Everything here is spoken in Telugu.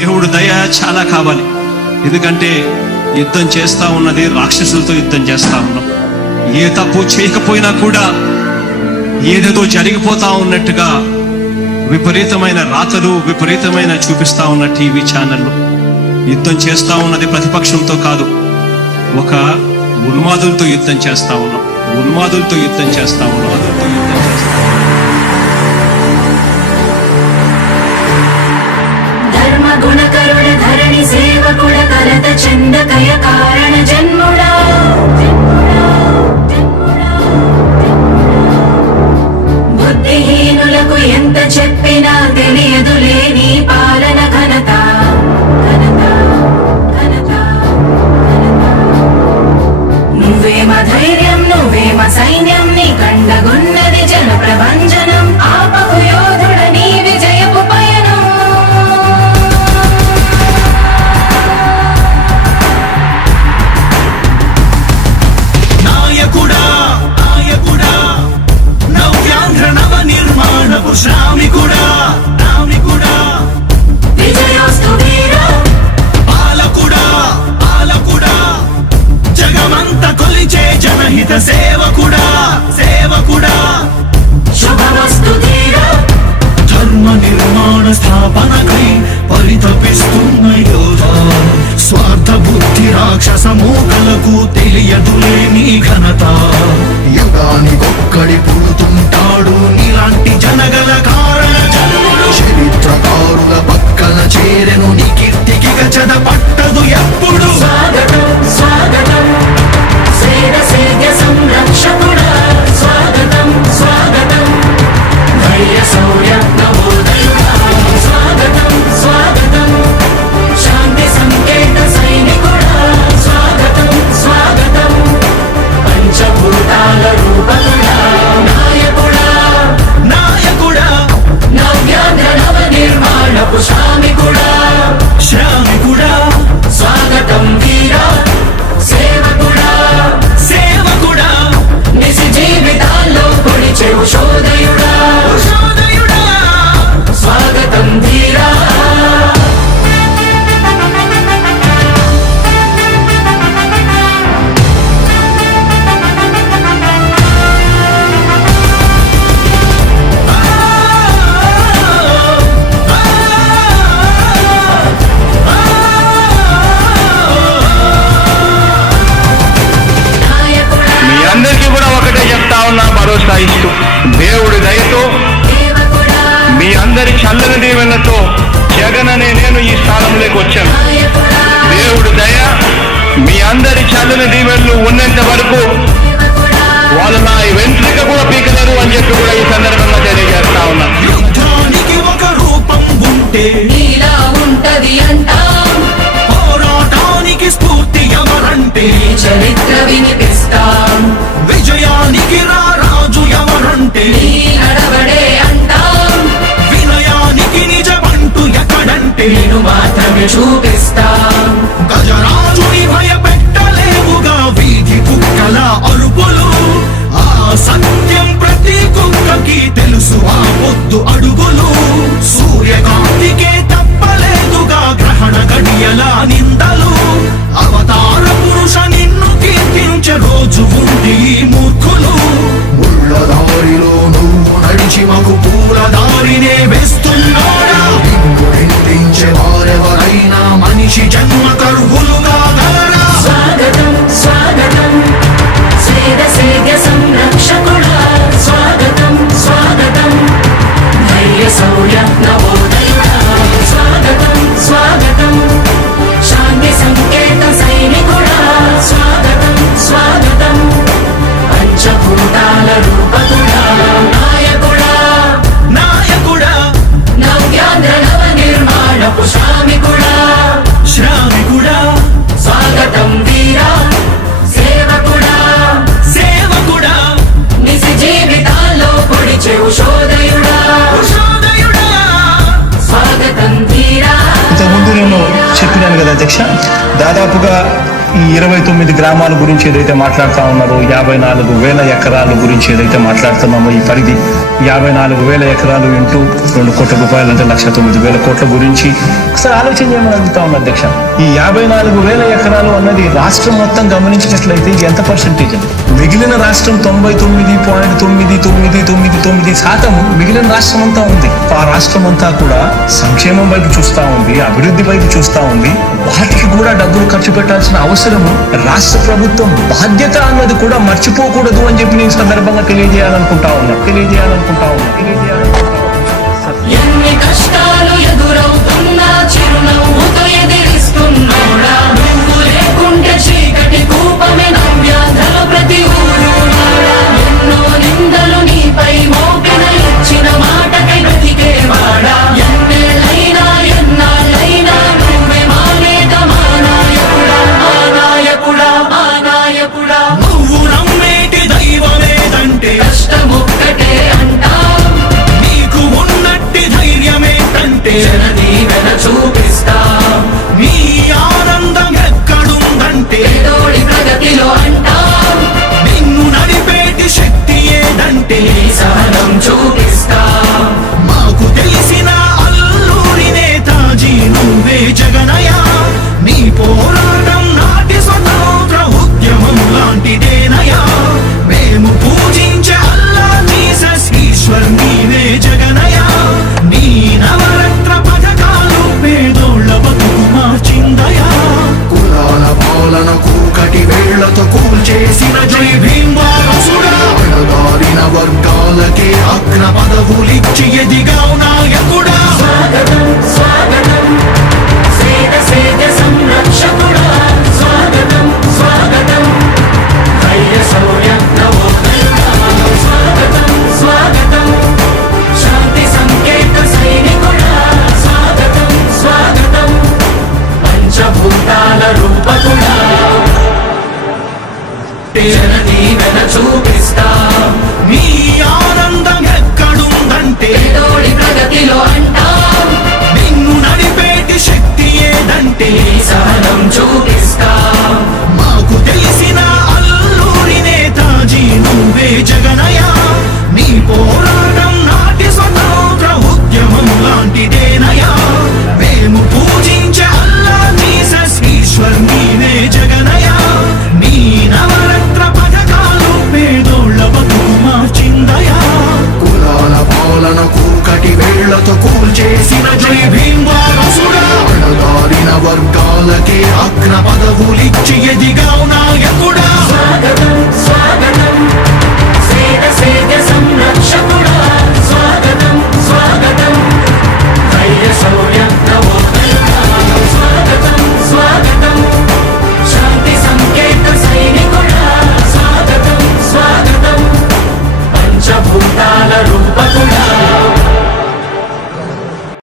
దేవుడు దయ చాలా కావాలి. ఎందుకంటే యుద్ధం చేస్తా ఉన్నది రాక్షసులతో యుద్ధం చేస్తా ఉన్నాం. ఏ తప్పు చేయకపోయినా కూడా ఏదేదో జరిగిపోతా ఉన్నట్టుగా విపరీతమైన రాతలు, విపరీతమైన చూపిస్తా ఉన్న టీవీ ఛానళ్ళు. యుద్ధం చేస్తా ఉన్నది ప్రతిపక్షంతో కాదు, ఒక ఉన్మాదులతో యుద్ధం చేస్తా ఉన్నాం. ఉన్మాదులతో యుద్ధం చేస్తా ఉన్నాం. ధర్మ గుణకరుణ ధరణి సేవకుడ కలత చందకయ కారణ జన్ముడా బుద్ధిహీనులకు ఎంత చెప్పినా తెలియదులే నీ పాలన ఘనత. నువ్వేమ ధైర్యం, నువ్వేమ సైన్యం, నీ కండగున్నది జన ప్రభంజనం. ఆపకు యోధుడ నీ విజయపు పయనం. నాయకుడా నాయకుడా నవ్యాంధ్ర నవ నిర్మాణపు శ్రామికుడా రామికుడా విజయోస్తు వీరా పాలకుడా పాలకుడా జగమంత కొలిచే జనహిత సేవకుడా సేవకుడా శుభమస్తు ధీరా ధర్మ నిర్మాణ స్థాపనకై పరితపిస్తున్న యోధా. స్వార్థ బుద్ధి రాక్షస మూకలకు తెలియదులే నీ ఘనత. యుగానికొక్కడి పుడుతుంటాడు నీలాంటి జనగల కారణ జన్ముడు. చరిత్రకారుల పక్కన చేరెను నీ కీర్తికి గచద పట్టదు ఎప్పుడు. స్వాగతం స్వాగతం సేద సేద్య సంరక్షకుడా. స్వాగతం స్వాగతం ధైర్య శౌర్య నవోదయుడా. స్వాగతం స్వాగతం శాంతి సంకేత సైనికుడా. స్వాగతం స్వాగతం పంచభూతాల రూపకుడా. నాయకుడా నాయకుడా నవ్యాంధ్ర నవ నిర్మాణపు శ్రామికుడా. శ్రామికుడా స్వాగతం వీరా సేవకుడా సేవకుడా నిజ జీవితాల్లో పొడిచే ఉషోదయుడా. ఉషోదయుడా స్వాగతం ధీరా నాయకుడా మీ అందరికీ కూడా ఒకటే చెప్తా ఉన్నా, భరోసా ఇస్తూ దేవుడి దయతో సేవకుడా మీ అందరి చల్లని దీవెనతో జగన్ అనే నేను ఈ స్థానంలోకి వచ్చాను. నాయకుడా దేవుడి దయ మీ అందరి చల్లని దీవెనలు ఉన్నంత వరకు సేవకుడా వాళ్ళు నా వెంట్రిక కూడా పీకలేరు అని చెప్పి కూడా ఈ సందర్భంగా తెలియజేస్తా ఉన్నా. యుద్ధానికి ఒక రూపం ఉంటే నీలా ఉంటది అంటాం. పోరాటానికి స్ఫూర్తి ఎవరంటే నీ చరిత్ర వినిపిస్తాం. విజయానికి రారాజు ఎవరంటే నీ నడవడే అంటాం. వినయానికి నిజమంటూ ఎక్కడంటే నేను మాత్రమే చూపిస్తాం. గజరాజుని భయపెట్టలేవుగా వీధి కుక్కల అరుపులు. ఆ సత్యం ప్రతి కుక్కకి తెలుసు ఆ పొద్దు అడుగులు. సూర్యకాంతికే తప్పలేదుగా గ్రహణ గడియల నిందలు. అవతార పురుష నిన్ను కీర్తించే రోజు ఉంది ఈ మూర్ఖులు. ముళ్ళ దారిలో నువ్వు నడిచి మాకు పూల దారినే వేస్తున్నాడా. నిన్ను నిందించే వారెవరైనా మనిషి జన్మ కరువులుగా గలరా. స్వాగతం స్వాగతం సేద సేద్య సంరక్షకుడా. స్వాగతం స్వాగతం ధైర్య శౌర్య నవోదయుడా. స్వాగతం స్వాగతం శాంతి సంకేత సైనికుడా. స్వాగతం స్వాగతం పంచభూతాల రూపకుడా. నాయకుడా నాయకుడా నవ్యాంధ్ర నవ నిర్మాణపు శ్రామికుడా. శ్రామికుడా స్వాగతం వీరా సేవకుడా సేవకుడా నిజ జీవితాల్లో పొడిచే ఉషోదయుడా. ఉషోదయుడా స్వాగతం ధీరా ఇంతకుముందు నేను చెప్పినాను కదా అధ్యక్ష, దాదాపుగా ఈ 29 గ్రామాల గురించి ఏదైతే మాట్లాడుతూ ఉన్నారో 54,000 ఎకరాల గురించి ఏదైతే మాట్లాడుతున్నామో ఈ పరిధి 54,000 ఎకరాలు ఇంటూ 2 కోట్ల రూపాయలు అంటే 1,09,000 కోట్ల గురించి ఒకసారి ఆలోచన చేయమని అడుగుతా ఉన్నా అధ్యక్ష. ఈ 54,000 ఎకరాలు అన్నది రాష్ట్రం మొత్తం గమనించినట్లయితే ఇది ఎంత పర్సెంటేజ్ అండి? మిగిలిన రాష్ట్రం 99.9999% మిగిలిన రాష్ట్రం అంతా ఉంది. ఆ రాష్ట్రం అంతా కూడా సంక్షేమం వైపు చూస్తా ఉంది, అభివృద్ధి వైపు చూస్తా ఉంది. వాటికి కూడా డబ్బులు ఖర్చు పెట్టాల్సిన అవసరము రాష్ట్ర ప్రభుత్వం బాధ్యత అన్నది కూడా మర్చిపోకూడదు అని చెప్పి నేను సందర్భంగా తెలియజేయాలనుకుంటా ఉన్నా. ఎన్ని కష్టాలు ఎదురవుతున్నా చిరునవ్వుతో ఎదిరిస్తున్నాడా, నువ్వు లేకుంటే చీకటి కూపమే నవ్యాంధ్రల ప్రతి ఊరు నాడా. ఎన్నో నిందలు నీపై మోపిన ఇచ్చిన మాటకై బ్రతికేవాడా, ఎన్నేళ్ళైనా ఎన్నాళ్ళైనా నువ్వే మానేక మా నాయకుడా, మా నాయకుడా, మా నాయకుడా. నువ్వు నమ్మేటి దైవమేదంటే కష్టమొక్కటే అంటాం, నీకు ఉన్నట్టి ధైర్యమేంటంటే జనదీవెన చూపిస్తాం. నీ ఆనందం ఎక్కడుందంటే పేదోడి ప్రగతిలో అంటాం, నిన్ను నడిపేటి శక్తి ఏదంటే నీ సహనం చూపిస్తాం. మాకు తెలిసిన అల్లూరి నేతాజీ నువ్వే జగనయ్య. నీ పోరాటం నాటి స్వతంత్ర ఉద్యమం లాంటిదేనయ్యా. మేము పూజించే అల్లా జీసస్ ఈశ్వర్ నీవే జగనయ్య. నీ నవరత్న పథకాలు పేదోళ్ళ బతుకు మార్చిందయా. కులాల పాలన కూకటి వేళ్లతో కూల్చేసిన జై భీమ్ వారసుడా. అణగారిన వర్గాలకే అగ్ర పదవులిచ్చి ఎదిగావు నాయకుడా. స్వాగతం స్వాగతం సేద సేద సంరక్షకుడా, స్వాగతం స్వాగతం ధైర్య శౌర్య నవోదయుడా. స్వాగతం స్వాగతం శాంతి సంకేత సైనికుడా, స్వాగతం స్వాగతం పంచభూతాల రూపకుడా. జనదీవెన చూపిస్తాం, నీ ఆనందం ఎక్కడుందంటే పేదోడి ప్రగతిలో అంటాం, నిన్ను నడిపేటి శక్తి ఏదంటే నీ సహనం చూపిస్తాం. మాకు తెలిసిన అల్లూరి నేతాజీ నువ్వే జగనయ్య. నీ పోరాటం నాటి స్వతంత్ర ఉద్యమం లాంటిదేనయ్యా. మేము పూజించే అల్లా జీసస్ ఈశ్వర్ నీవే జగనయ్య. నీ నవరత్న పథకాలు పేదోళ్ళ బతుకు మార్చిందయా. కులాల పాలన కూకటి వేళ్లతో కూల్చేసిన జై భీమ్ వారసుడా. అణగారిన వర్గాలకే అగ్ర పదవులిచ్చి ఎదిగావు నాయకుడా. స్వాగతం స్వాగతం సేద సేద సంరక్షకుడా, స్వాగతం స్వాగతం ధైర్య శౌర్య నవోదయుడా. స్వాగతం స్వాగతం శాంతి సంకేత సైనికుడా, స్వాగతం స్వాగతం పంచభూతాల రూపకుడా.